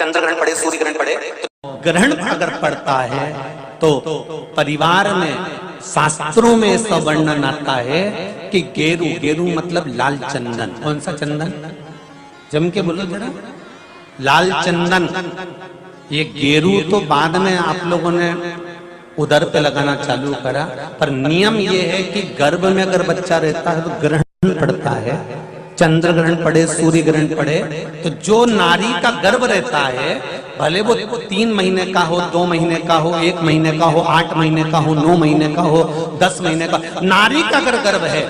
चंद्र ग्रहण पड़े, सूर्य ग्रहण पड़े, ग्रहण अगर पड़ता है तो परिवार में शास्त्रों में ऐसा वर्णन आता है कि गेरू, गेरू मतलब लाल चंदन। कौन सा चंदन? जम के बोलो जरा। लाल चंदन। ये गेरू तो बाद में आप लोगों ने उधर पे लगाना चालू करा, पर नियम ये है कि गर्भ में अगर बच्चा रहता है तो ग्रहण पड़ता है, चंद्र ग्रहण पड़े, सूर्य ग्रहण पड़े, तो जो नारी का गर्भ रहता है, भले वो 3 महीने का हो, 2 महीने का हो, 1 महीने का हो, 8 महीने का हो, 9 महीने का हो, 10 महीने का, नारी का अगर गर्भ है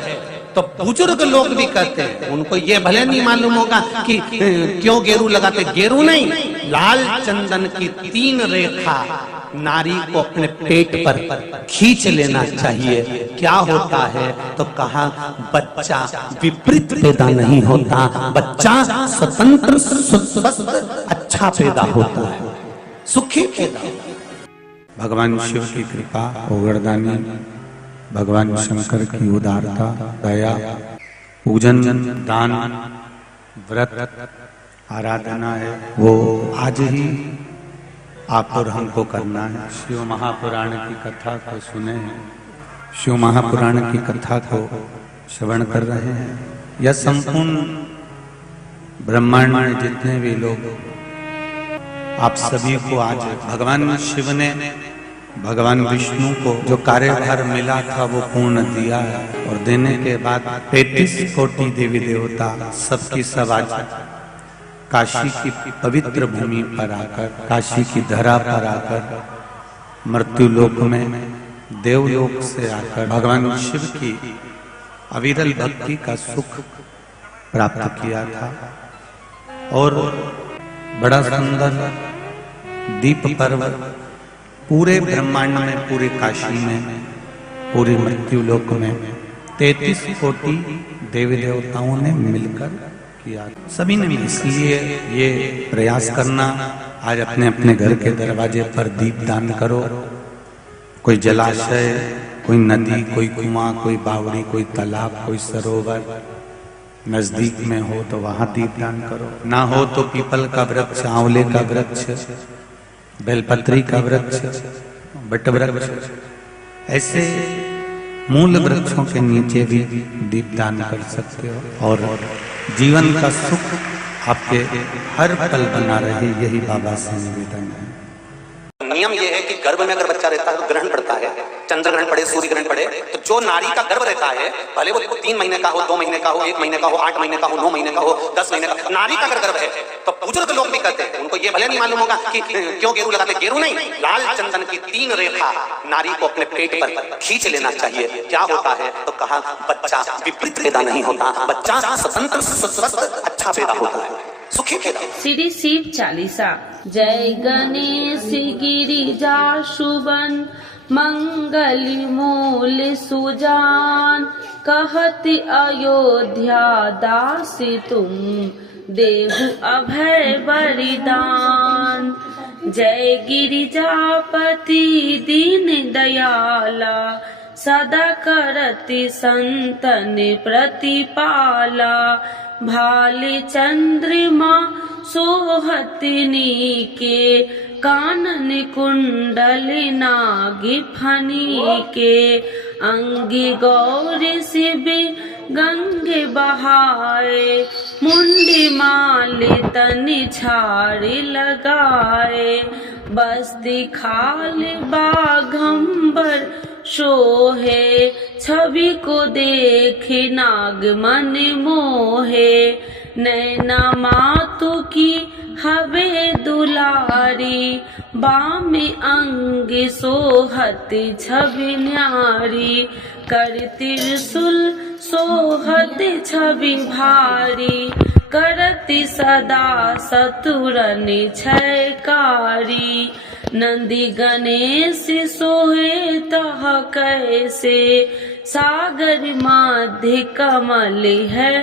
तो बुजुर्ग लोग भी कहते हैं, उनको ये भले नहीं मालूम होगा कि क्यों गेरू लगाते। गेरू नहीं, लाल चंदन की 3 रेखा नारी को अपने पेट पर खींच लेना चाहिए। क्या होता है तो कहा, बच्चा विपरीत पैदा नहीं होता, बच्चा स्वतंत्र स्वस्थ अच्छा पैदा होता है, सुखी पैदा। भगवान शिव की कृपा, ओगरदानी, भगवान शंकर की उदारता, दया, पूजन, दान, व्रत, आराधना है, वो आज ही आप और हमको करना है। शिव महापुराण की कथा को सुने हैं, शिव महापुराण की कथा को श्रवण कर रहे हैं। यह संपूर्ण ब्रह्मांड में जितने भी लोग, आप सभी को आज भगवान शिव ने भगवान विष्णु को जो कार्यभार मिला था वो पूर्ण दिया है, और देने के बाद 33 कोटि देवी देवता सबकी सब आज काशी की पवित्र भूमि पर आकर, काशी की धरा पर आकर, मृत्यु लोक में देवलोक से आकर भगवान शिव की अविरल भक्ति का सुख प्राप्त किया था। और बड़ा सुंदर दीप पर्व पूरे ब्रह्मांड में, पूरे काशी में, पूरे मृत्यु लोक में 33 कोटि देवी देवताओं ने मिलकर किया, सभी ने मिल। इसलिए ये प्रयास करना, आज अपने अपने घर के दरवाजे पर दीप दान करो। कोई जलाशय, कोई नदी, कोई कुआं, कोई बावड़ी, कोई तालाब, कोई सरोवर नजदीक में हो तो वहां दीप दान करो। ना हो तो पीपल का वृक्ष, आंवले का वृक्ष, बेलपत्री का वृक्ष, बट वृक्ष, ऐसे मूल वृक्षों के नीचे भी दीप दान कर सकते हो। और जीवन का सुख आपके हर पल बना रहे, यही बाबा से निवेदन है। नियम यह है कि गर्भ में अगर बच्चा रहता है तो ग्रहण पड़ता है, चंद्र ग्रहण पड़े, सूर्य ग्रहण पड़े, तो जो नारी का गर्भ रहता है, भले वो 3 महीने का हो, 2 महीने का हो, 1 महीने का हो, 8 महीने का हो, 9 महीने का हो, 10 महीने का, नारी का अगर गर्भ है तो बुजुर्ग लोग भी कहते हैं, उनको ये भले नहीं मालूम होगा कि क्यों गेरू लगाते। गेरू नहीं, लाल चंदन की 3 रेखा नारी को अपने पेट पर खींच लेना चाहिए। क्या होता है तो कहा, बच्चा विपरीत पैदा नहीं होता, बच्चा स्वतंत्र स्वस्थ अच्छा पैदा होता है, सुखी पैदा। श्री शिव चालीसा। जय गणेश गिरिजा शुभन मंगली मूल सुजान, कहति अयोध्या दासी तुम देहु अभय वरदान। जय गिरिजापति दीन दयाला, सदा करति संतन प्रतिपाला। भाले चंद्रमा सोहतनी के, कानन कुंडल नागी फनी के। अंगी गौरी शिव गंगे बहाए, मुंडी माले तनि छाड़ी लगाए। बस्ती खाल बाघंबर शोहे, छवि को देखे नाग मन मोहे। नैना मातु की हवे दुलारी, बामे अंग सोहत छवि न्यारी। कर त्रिशूल सोहत छवि भारी, करति सदा सतुरन छयकारी। नंदी गणेश सोहे तह कैसे, सागर मध्य कमल है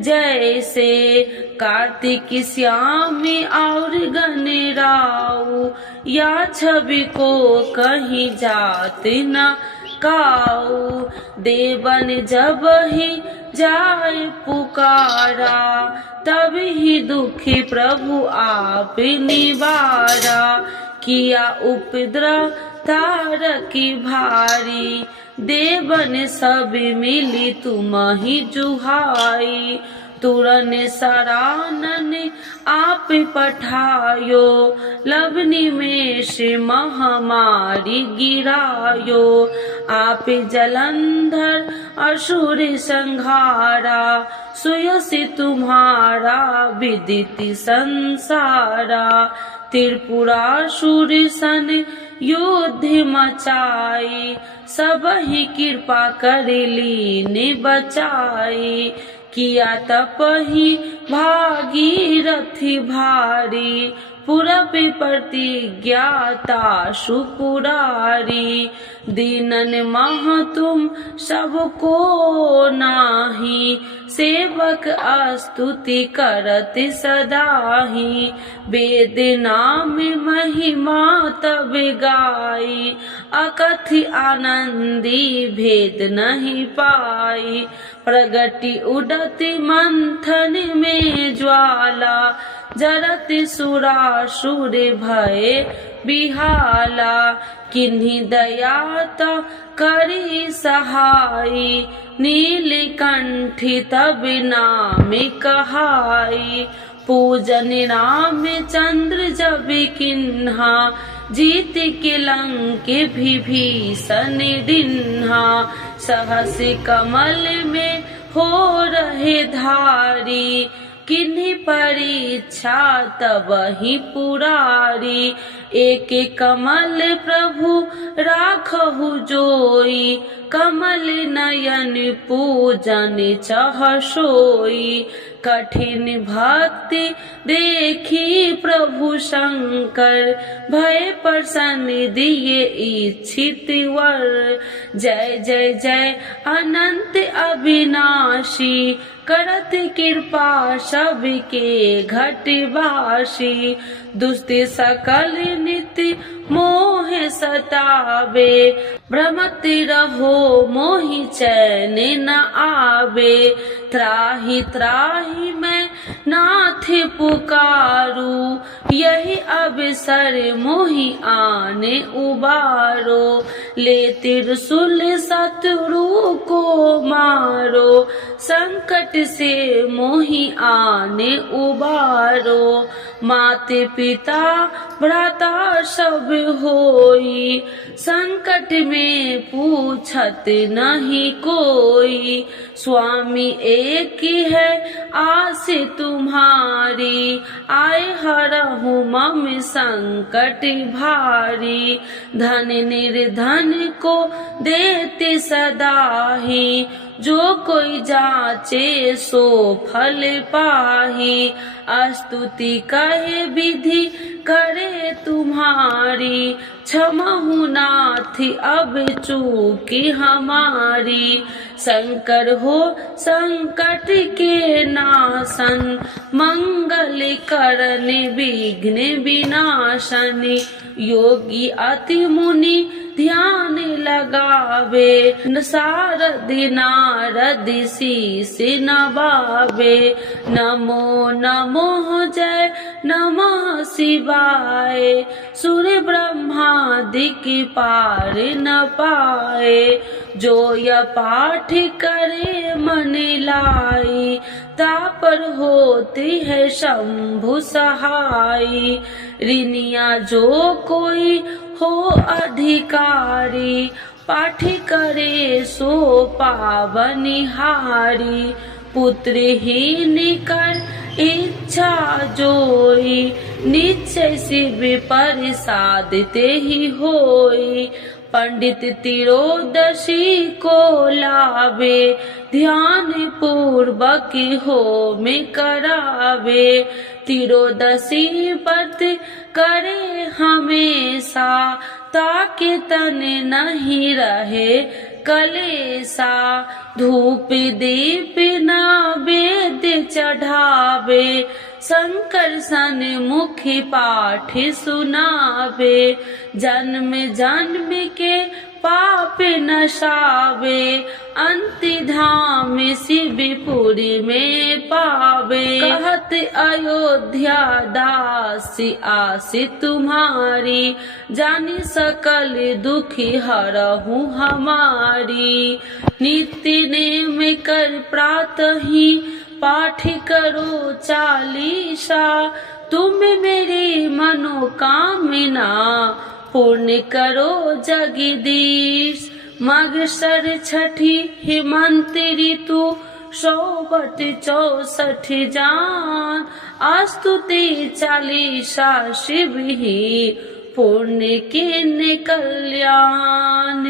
जैसे। कार्तिक श्याम और गणराऊ, या छवि को कहीं जात न काऊ। देवन जब ही जाए पुकारा, तब ही दुखी प्रभु आप निवारा। किया उपद्रव तारकी भारी, देवन सब मिली तुम ही जुहाई। तुरन सरानन आप पठायो, लवनी में से महामारी गिरायो। आप जलंधर असुर संहारा, सुयसि तुम्हारा विदित संसारा। त्रिपुरासुर सन युद्ध मचाई, सब ही कृपा कर लीन बचाई। किया तपहि भागीरथी भारी, पूरब प्रतिज्ञाता सुपुरारी। दीनन मह तुम सबको नाही, सेवक स्तुति करत सदाही। वेद नाम महिमा तब गाई, अकथि आनंदी भेद नहीं पाई। प्रगति उडति मंथन में ज्वाला, जरत सुरासुर भय बिहाला। किन्हीं दयात करी सहाई, नीलकंठी तब नाम कहाई। पूजन राम चंद्र जब किन्हा, जीत के लंक विभीषण दिन्हा। सहस कमल में हो रहे धारी, किन्हीं परीक्षा तब ही पुरारी। एक कमल प्रभु राखहु जोई, कमल नयन पूजन चह सोई। कठिन भक्ति देखी प्रभु शंकर, भय प्रसन्न दिए इच्छित वर। जय जय जय अनंत अविनाशी, करत कृपा सबके घटवासी। दुष्ट सकल नित्य मोह सतावे, भ्रमत रहो मोहि चैन न आवे। त्राहि त्राहि मैं नाथ पुकारू, यही अवसर मोहि आने उबारो। ले त्रिशूल शत्रु को मारो, संकट से मोहि आने उबारो। माते पिता भ्राता सब होई, संकट में पूछत नहीं कोई। स्वामी एक है आस तुम्हारी, आए हरहु मम संकट भारी। धन निर्धन को देते सदाही, जो कोई जाचे सो फल पाही। स्तुति कहे विधि करे तुम्हारी, क्षमहु नाथ अब चूकी हमारी। शंकर हो संकट के नाशन, मंगल करन विघ्न विनाशन। योगी अति मुनि ध्यान लगावे, सारद नारद शीस नवावे। नमो नमो जय नमः शिवाय, सुर ब्रह्मादिक पार न पाए। जो यह पाठ करे मन लाई, तापर होती है शंभु सहाई। ऋनिया जो कोई हो अधिकारी, पाठ करे सो पावनिहारी। पुत्रहीन कर इच्छा जोई, निश्चय शिव प्रसाद ते ही होई। पंडित तिरोदशी को लावे, ध्यान पूर्वक होम करावे। तिरोदशी व्रत करे हमेशा, ताकि तन नहीं रहे कलेसा। धूप दीप नैवेद्य चढ़ावे, शंकर सन मुखी पाठ सुनावे। जन्म जन्म के पाप नशावे, अंति धाम शिवपुरी में पावे। कहत अयोध्या दासी आसी तुम्हारी, जानी सकल दुखी हरहु हमारी। नित्य नेम कर प्रातः ही पाठ करो चालीसा, तुम मेरी मनोकामना पूर्ण करो जगदीश। मगसर छठी हेमंत ऋतु, 164 जान, स्तुति चालीसा शिव ही पुण्य के कल्याण।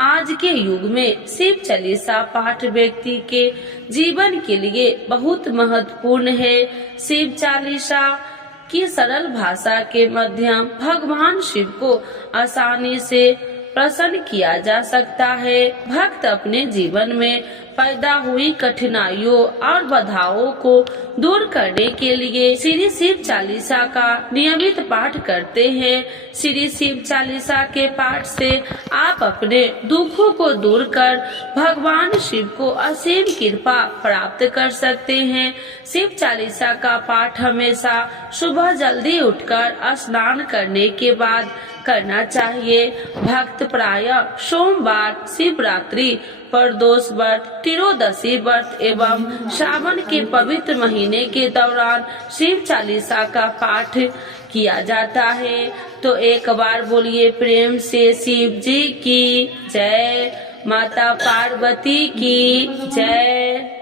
आज के युग में शिव चालीसा पाठ व्यक्ति के जीवन के लिए बहुत महत्वपूर्ण है। शिव चालीसा की सरल भाषा के माध्यम भगवान शिव को आसानी से प्रसन्न किया जा सकता है। भक्त अपने जीवन में पैदा हुई कठिनाइयों और बाधाओं को दूर करने के लिए श्री शिव चालीसा का नियमित पाठ करते हैं। श्री शिव चालीसा के पाठ से आप अपने दुखों को दूर कर भगवान शिव को असीम कृपा प्राप्त कर सकते हैं। शिव चालीसा का पाठ हमेशा सुबह जल्दी उठकर स्नान करने के बाद करना चाहिए। भक्त प्रायः सोमवार, शिवरात्रि, प्रदोष व्रत, त्रयोदशी व्रत एवं श्रावण के पवित्र महीने के दौरान शिव चालीसा का पाठ किया जाता है। तो एक बार बोलिए प्रेम से शिव जी की जय, माता पार्वती की जय।